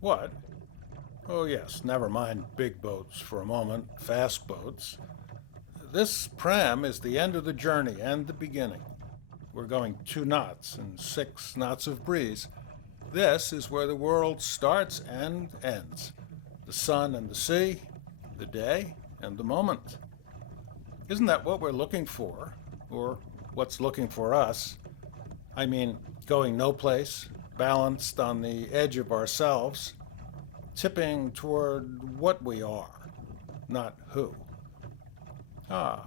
What? Oh, yes, never mind big boats for a moment, fast boats. This pram is the end of the journey and the beginning. We're going 2 knots and 6 knots of breeze. This is where the world starts and ends. The sun and the sea, the day and the moment. Isn't that what we're looking for? Or what's looking for us? I mean, going no place, balanced on the edge of ourselves, tipping toward what we are, not who. Ah,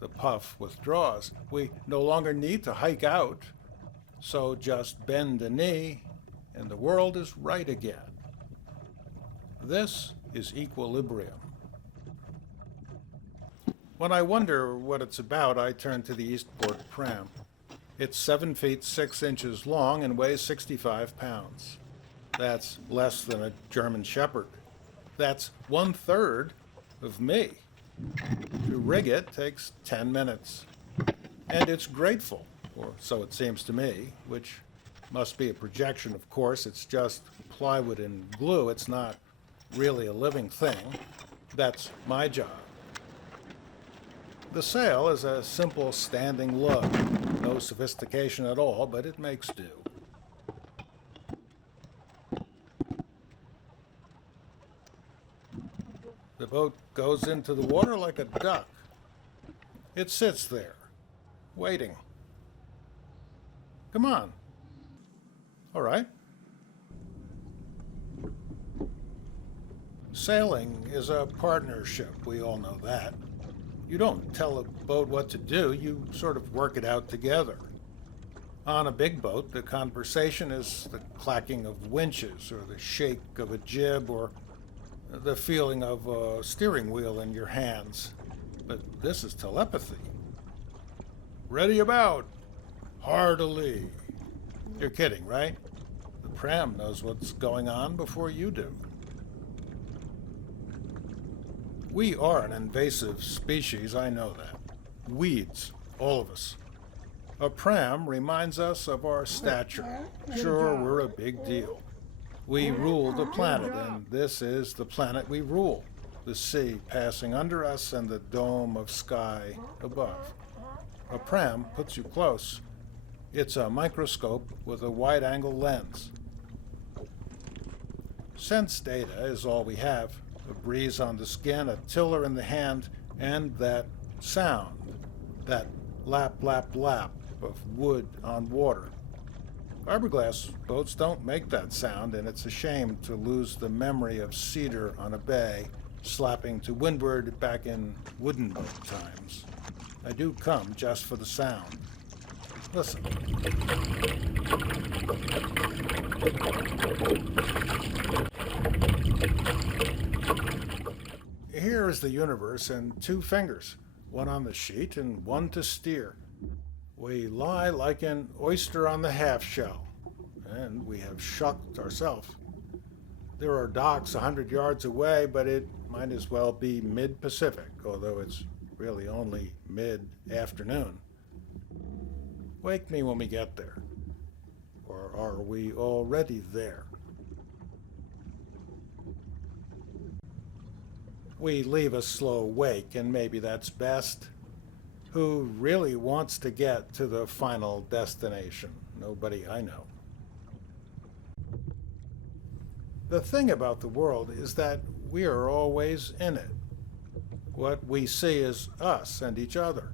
the puff withdraws. We no longer need to hike out, so just bend a knee and the world is right again. This is equilibrium. When I wonder what it's about, I turn to the Eastport Pram. It's 7 feet 6 inches long and weighs 65 pounds. That's less than a German Shepherd. That's 1/3 of me. To rig it takes 10 minutes. And it's grateful, or so it seems to me, which must be a projection, of course. It's just plywood and glue. It's not really a living thing. That's my job. The sail is a simple standing lug. No sophistication at all, but it makes do. The boat goes into the water like a duck. It sits there, waiting. Come on. All right. Sailing is a partnership, we all know that. You don't tell a boat what to do, you sort of work it out together. On a big boat, the conversation is the clacking of winches, or the shake of a jib, or the feeling of a steering wheel in your hands. But this is telepathy. Ready about! Hard a lee. You're kidding, right? The pram knows what's going on before you do. We are an invasive species, I know that. Weeds, all of us. A pram reminds us of our stature. Sure, we're a big deal. We rule the planet, and this is the planet we rule. The sea passing under us and the dome of sky above. A pram puts you close. It's a microscope with a wide-angle lens. Sense data is all we have. A breeze on the skin, a tiller in the hand, and that sound. That lap, lap, lap of wood on water. Fiberglass boats don't make that sound, and it's a shame to lose the memory of cedar on a bay, slapping to windward back in wooden boat times. I do come just for the sound. Listen. Here is the universe in 2 fingers, one on the sheet and one to steer. We lie like an oyster on the half shell, and we have shucked ourselves. There are docks 100 yards away, but it might as well be mid-Pacific, although it's really only mid-afternoon. Wake me when we get there. Or are we already there? We leave a slow wake, and maybe that's best. Who really wants to get to the final destination? Nobody I know. The thing about the world is that we are always in it. What we see is us and each other.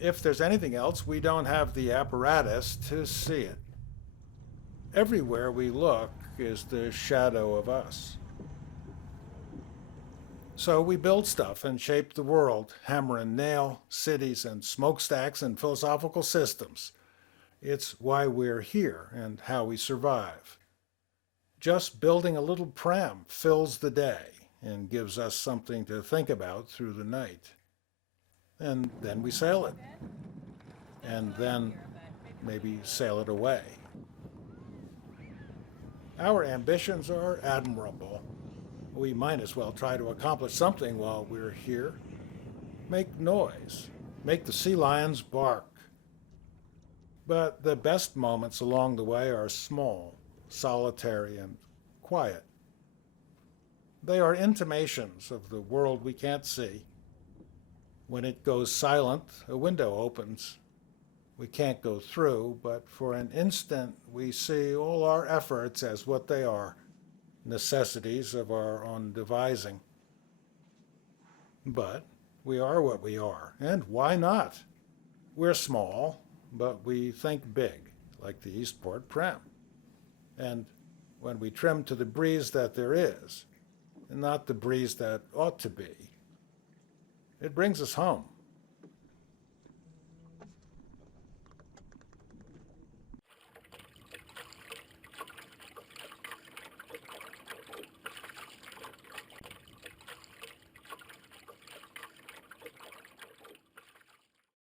If there's anything else, we don't have the apparatus to see it. Everywhere we look is the shadow of us. So we build stuff and shape the world, hammer and nail, cities and smokestacks and philosophical systems. It's why we're here and how we survive. Just building a little pram fills the day and gives us something to think about through the night. And then we sail it. And then maybe sail it away. Our ambitions are admirable. We might as well try to accomplish something while we're here. Make noise. Make the sea lions bark. But the best moments along the way are small, solitary, and quiet. They are intimations of the world we can't see. When it goes silent, a window opens. We can't go through, but for an instant we see all our efforts as what they are, necessities of our own devising. But we are what we are, and why not? We're small, but we think big, like the Eastport Pram. And when we trim to the breeze that there is, and not the breeze that ought to be, it brings us home.